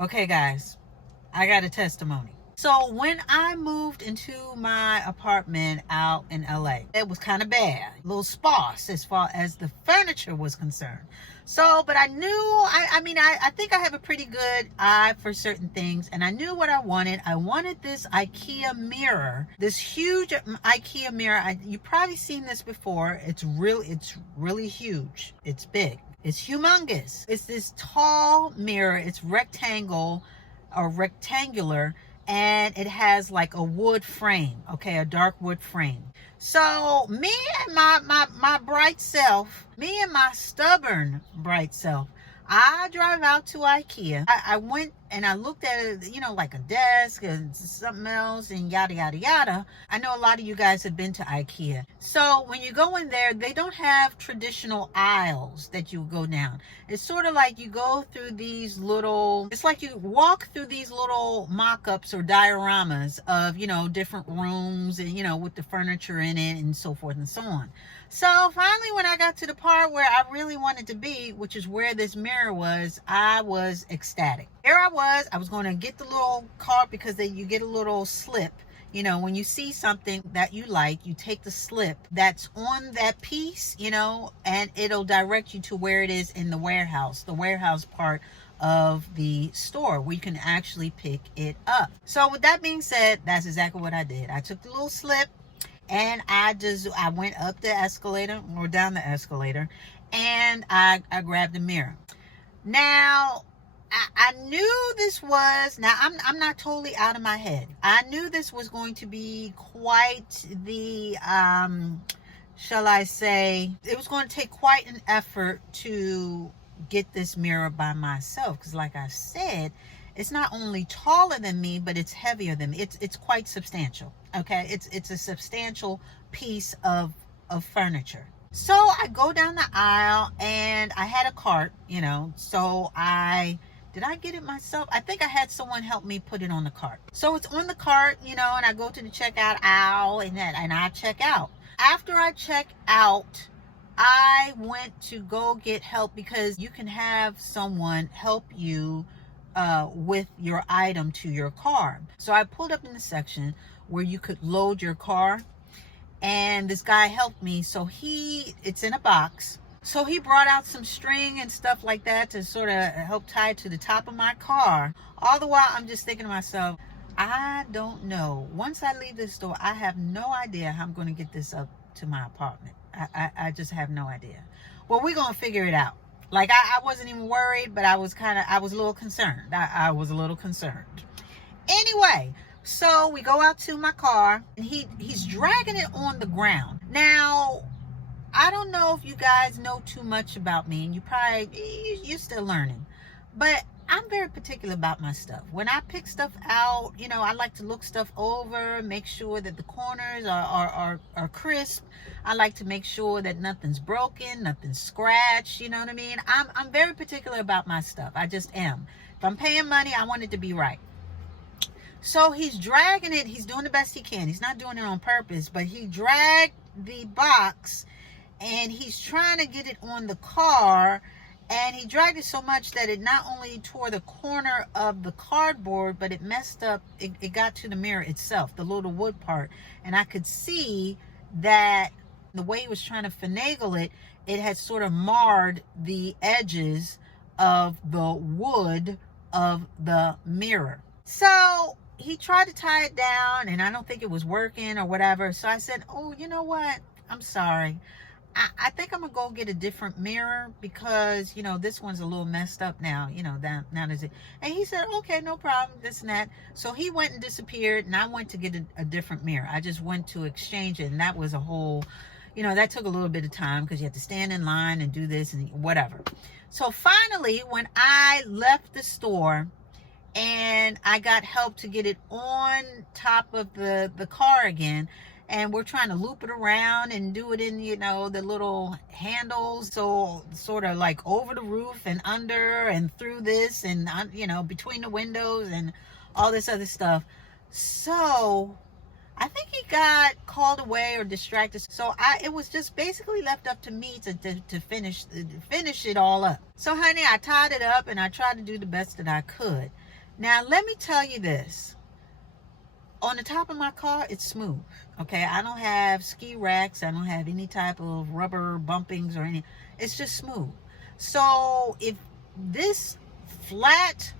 Okay, guys, I got a testimony. So when I moved into my apartment out in LA, it was kind of bad, a little sparse as far as the furniture was concerned. So, but I knew, I think I have a pretty good eye for certain things, and I knew what I wanted. I wanted this IKEA mirror, this huge IKEA mirror. You probably seen this before. It's really huge. It's big. It's humongous. It's this tall mirror. It's rectangular, and it has like a wood frame, okay, a dark wood frame. So me and my bright self, me and my stubborn bright self, I drive out to IKEA. I went and I looked at it, like a desk and something else and yada, yada, yada. I know a lot of you guys have been to IKEA. So when you go in there, they don't have traditional aisles that you go down. It's sort of like you go through these little, it's like you walk through these little mock-ups or dioramas of, different rooms and, with the furniture in it and so forth and so on. So finally, when I got to the part where I really wanted to be, which is where this mirror was, I was ecstatic. Here I was going to get the little card because you get a little slip. When you see something that you like, you take the slip that's on that piece, and it'll direct you to where it is in the warehouse part of the store where you can actually pick it up. So with that being said, that's exactly what I did. I took the little slip, and I went up the escalator or down the escalator, and I grabbed the mirror. Now, I knew this was, now I'm not totally out of my head. I knew this was going to be quite the, shall I say, it was going to take quite an effort to get this mirror by myself. Because like I said, it's not only taller than me, but it's heavier than me. It's quite substantial. Okay, it's a substantial piece of furniture. So I go down the aisle, and I had a cart, so did I get it myself? I think I had someone help me put it on the cart. So it's on the cart, and I go to the checkout aisle, and I check out. After I check out, I went to go get help because you can have someone help you with your item to your car. So I pulled up in the section where you could load your car, and this guy helped me. So it's in a box. So he brought out some string and stuff like that to sort of help tie it to the top of my car. All the while, I'm just thinking to myself, I don't know. Once I leave this store, I have no idea how I'm going to get this up to my apartment. I just have no idea. Well, we're going to figure it out. Like, I wasn't even worried, but I was a little concerned. I was a little concerned. Anyway, so we go out to my car, and he's dragging it on the ground. Now, I don't know if you guys know too much about me, and you're still learning, but I'm very particular about my stuff. When I pick stuff out, I like to look stuff over, make sure that the corners are crisp. I like to make sure that nothing's broken, nothing's scratched, you know what I mean? I'm very particular about my stuff. I just am. If I'm paying money, I want it to be right. So he's dragging it. He's doing the best he can. He's not doing it on purpose, but he dragged the box, and he's trying to get it on the car, and he dragged it so much that it not only tore the corner of the cardboard, but it messed up, it got to the mirror itself, the little wood part, and I could see that the way he was trying to finagle it, it had sort of marred the edges of the wood of the mirror. So he tried to tie it down, and I don't think it was working or whatever. So I said, oh, you know what? I'm sorry. I think I'm going to go get a different mirror because, this one's a little messed up now, now is it. And he said, okay, no problem, this and that. So he went and disappeared, and I went to get a different mirror. I just went to exchange it, and that was a whole, that took a little bit of time because you had to stand in line and do this and whatever. So finally, when I left the store, and I got help to get it on top of the car again, and we're trying to loop it around and do it in, the little handles, so sort of like over the roof and under and through this and, between the windows and all this other stuff. So I think he got called away or distracted. So it was just basically left up to me to finish it all up. So honey, I tied it up, and I tried to do the best that I could. Now, let me tell you this. On the top of my car, it's smooth. Okay, I don't have ski racks. I don't have any type of rubber bumpings or any. It's just smooth. So if this flat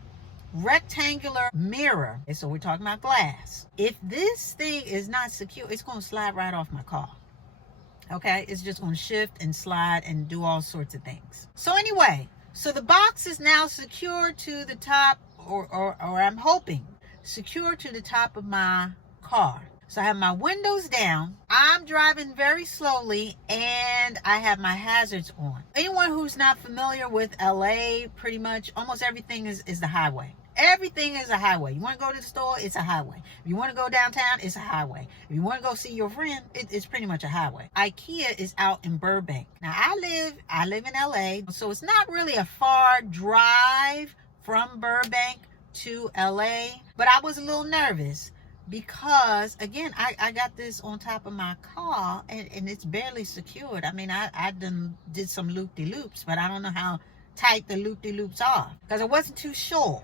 rectangular mirror, so we're talking about glass, if this thing is not secure, it's going to slide right off my car. Okay, it's just going to shift and slide and do all sorts of things. So anyway, so the box is now secured to the top, or I'm hoping secure to the top of my car. So I have my windows down. I'm driving very slowly and I have my hazards on. Anyone who's not familiar with LA, pretty much almost everything is the highway. Everything is a highway. You want to go to the store, it's a highway. If you want to go downtown, it's a highway. If you want to go see your friend, it's pretty much a highway. IKEA is out in Burbank. Now I live in LA, so it's not really a far drive from Burbank to LA, but I was a little nervous because again, I got this on top of my car and it's barely secured. I mean, I did some loop-de-loops, but I don't know how tight the loop-de-loops are because I wasn't too sure.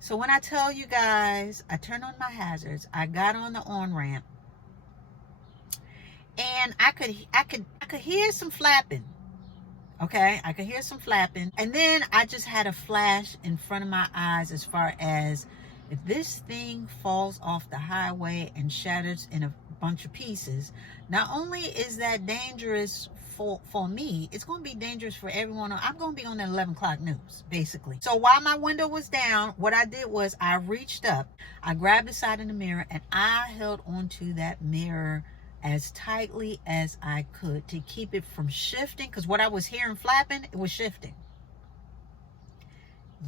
So when I tell you guys, I turned on my hazards, I got on the on-ramp, and I could hear some flapping. Okay, I could hear some flapping. And then I just had a flash in front of my eyes as far as if this thing falls off the highway and shatters in a bunch of pieces, not only is that dangerous for me, it's going to be dangerous for everyone. I'm going to be on the 11 o'clock news, basically. So while my window was down, what I did was I reached up, I grabbed the side of the mirror, and I held onto that mirror as tightly as I could to keep it from shifting, because what I was hearing flapping, it was shifting.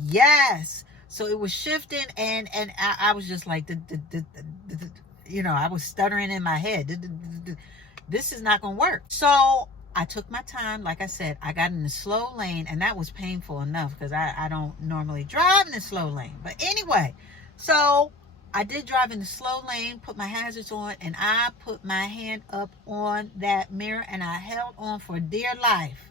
Yes, so it was shifting, and I was just like, I was stuttering in my head. This is not gonna work. So I took my time. Like I said, I got in the slow lane, and that was painful enough because I don't normally drive in the slow lane. But anyway, so I did drive in the slow lane, put my hazards on, and I put my hand up on that mirror, and I held on for dear life.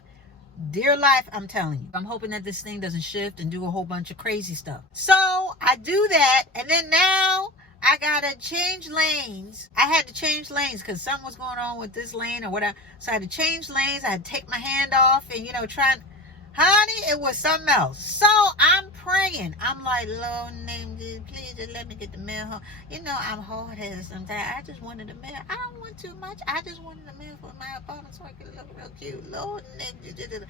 Dear life, I'm telling you. I'm hoping that this thing doesn't shift and do a whole bunch of crazy stuff. So I do that, and then now I gotta change lanes. I had to change lanes because something was going on with this lane or whatever. So I had to change lanes. I had to take my hand off and, try. Honey, it was something else. So I'm praying. I'm like, Lord, name Jesus, please just let me get the mail home. I'm hard-headed sometimes. I just wanted the mail. I don't want too much. I just wanted the mail for my apartment so I could look real cute. Lord, name Jesus.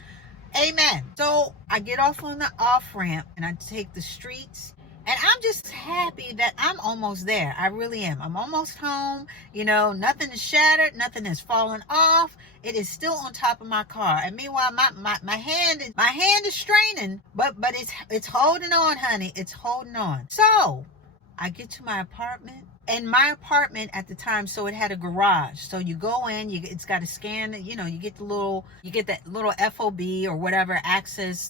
Amen. So I get off on the off-ramp and I take the streets. And I'm just happy that I'm almost there. I really am. I'm almost home. Nothing is shattered. Nothing has fallen off. It is still on top of my car. And meanwhile, my hand is straining, but it's holding on, honey. It's holding on. So I get to my apartment. And my apartment at the time, so it had a garage. So you go in, it's got to scan, you get that little FOB or whatever access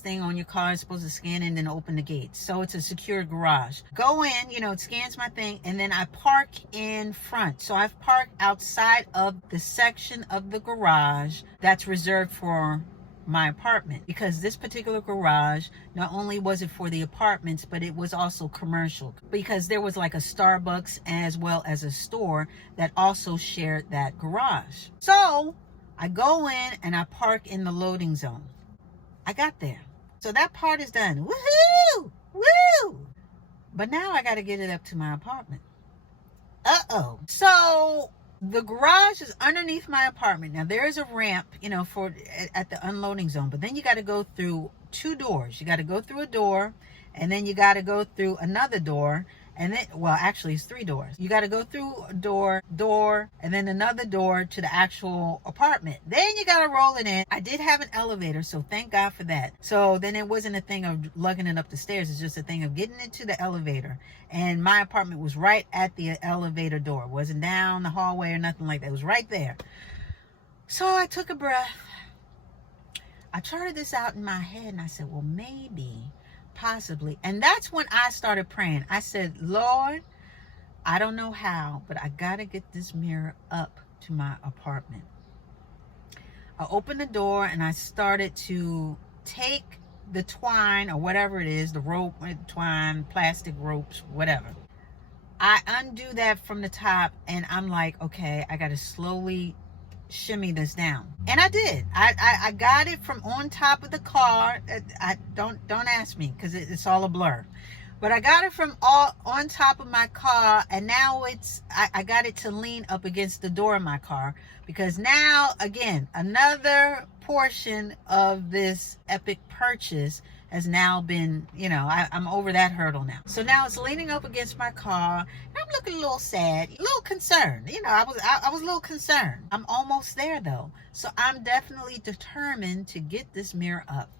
thing on your car. It's supposed to scan and then open the gates. So it's a secure garage. Go in, it scans my thing, and then I park in front. So I've parked outside of the section of the garage that's reserved for my apartment, because this particular garage, not only was it for the apartments, but it was also commercial, because there was like a Starbucks as well as a store that also shared that garage. So I go in and I park in the loading zone. I got there. So that part is done. Woohoo! Woo! But now I got to get it up to my apartment. Uh-oh. So the garage is underneath my apartment. Now there is a ramp, at the unloading zone, but then you got to go through two doors. You got to go through a door, and then you got to go through another door, and then, well, actually it's three doors. You got to go through a door, and then another door to the actual apartment. Then you got to roll it in. I did have an elevator, so thank God for that. So then it wasn't a thing of lugging it up the stairs. It's just a thing of getting into the elevator. And my apartment was right at the elevator door. It wasn't down the hallway or nothing like that. It was right there. So I took a breath. I charted this out in my head, and I said, well, maybe, possibly. And that's when I started praying. I said, Lord, I don't know how, but I got to get this mirror up to my apartment. I opened the door and I started to take the twine or whatever it is, the rope, twine, plastic ropes, whatever. I undo that from the top, and I'm like, okay, I got to slowly shimmy this down. And I did. I got it from on top of the car. I don't ask me, because it's all a blur. But I got it from all on top of my car, and now I got it to lean up against the door of my car, because now, again, another portion of this epic purchase has now been, I'm over that hurdle now. So now it's leaning up against my car, and I'm looking a little sad, a little concerned. I was a little concerned. I'm almost there though. So I'm definitely determined to get this mirror up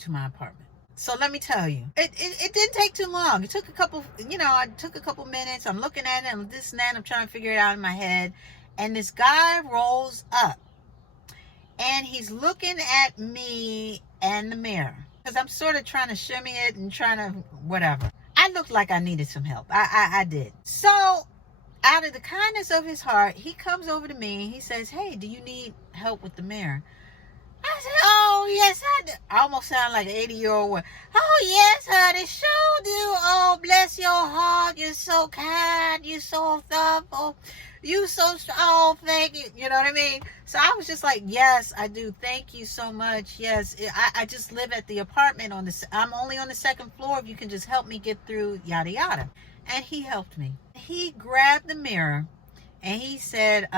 to my apartment. So let me tell you, it didn't take too long. It took a couple, I took a couple minutes. I'm looking at it and this and that. I'm trying to figure it out in my head. And this guy rolls up and he's looking at me and the mirror, because I'm sort of trying to shimmy it and trying to whatever. I looked like I needed some help. I did. So out of the kindness of his heart, he comes over to me and he says, hey, do you need help with the mirror? I said, oh, yes, I do. I almost sound like an 80-year-old. Oh, yes, honey, sure do. Oh, bless your heart. You're so kind. You're so thoughtful. You so strong. Oh, thank you. You know what I mean? So I was just like, yes, I do. Thank you so much. Yes, I just live at the apartment I'm only on the second floor. If you can just help me get through, yada, yada. And he helped me. He grabbed the mirror and he said,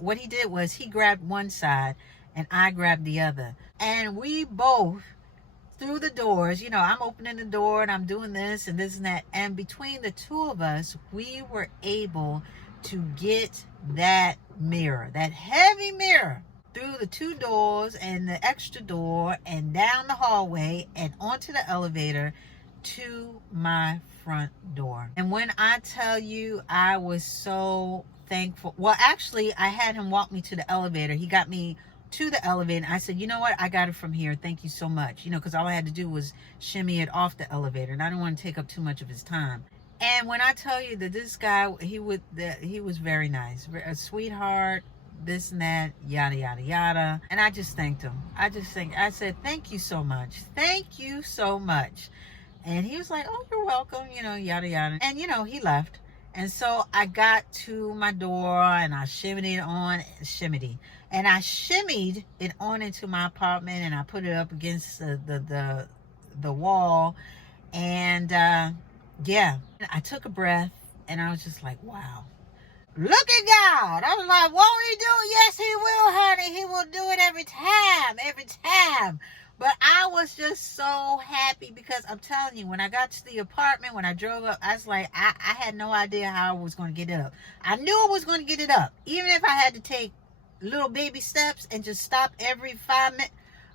what he did was he grabbed one side and I grabbed the other. And we both, through the doors, I'm opening the door and I'm doing this and that. And between the two of us, we were able to get that mirror, that heavy mirror, through the two doors and the extra door and down the hallway and onto the elevator to my front door. And when I tell you, I was so thankful. Well, actually, I had him walk me to the elevator. He got me to the elevator. I said, you know what? I got it from here. Thank you so much. Because all I had to do was shimmy it off the elevator, and I didn't want to take up too much of his time. And when I tell you that this guy, he was very nice, a sweetheart, this and that, yada, yada, yada. And I just thanked him. I said, thank you so much. Thank you so much. And he was like, oh, you're welcome, yada, yada. And, he left. And so I got to my door and I shimmied it on into my apartment, and I put it up against the wall. And yeah, I took a breath and I was just like, wow, look at God. I was like, won't he do it? Yes, he will, honey. He will do it every time. But I was just so happy, because I'm telling you, when I got to the apartment, when I drove up, I was like, I had no idea how I was going to get it up. I knew I was going to get it up. Even if I had to take little baby steps and just stop every 5 minutes,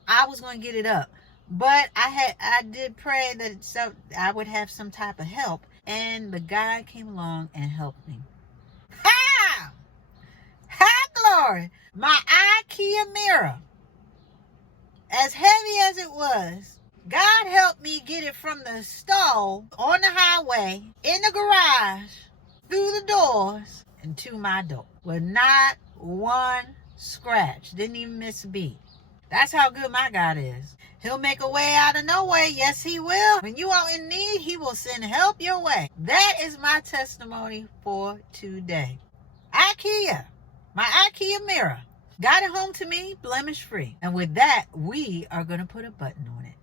I was going to get it up. But I did pray that I would have some type of help. And the guy came along and helped me. Ha! Glory! My IKEA mirror, as heavy as it was, God helped me get it from the stall on the highway, in the garage, through the doors, and to my door. With not one scratch. Didn't even miss a beat. That's how good my God is. He'll make a way out of no way. Yes, he will. When you are in need, he will send help your way. That is my testimony for today. IKEA. My IKEA mirror. Got it home to me, blemish free. And with that, we are going to put a button on it.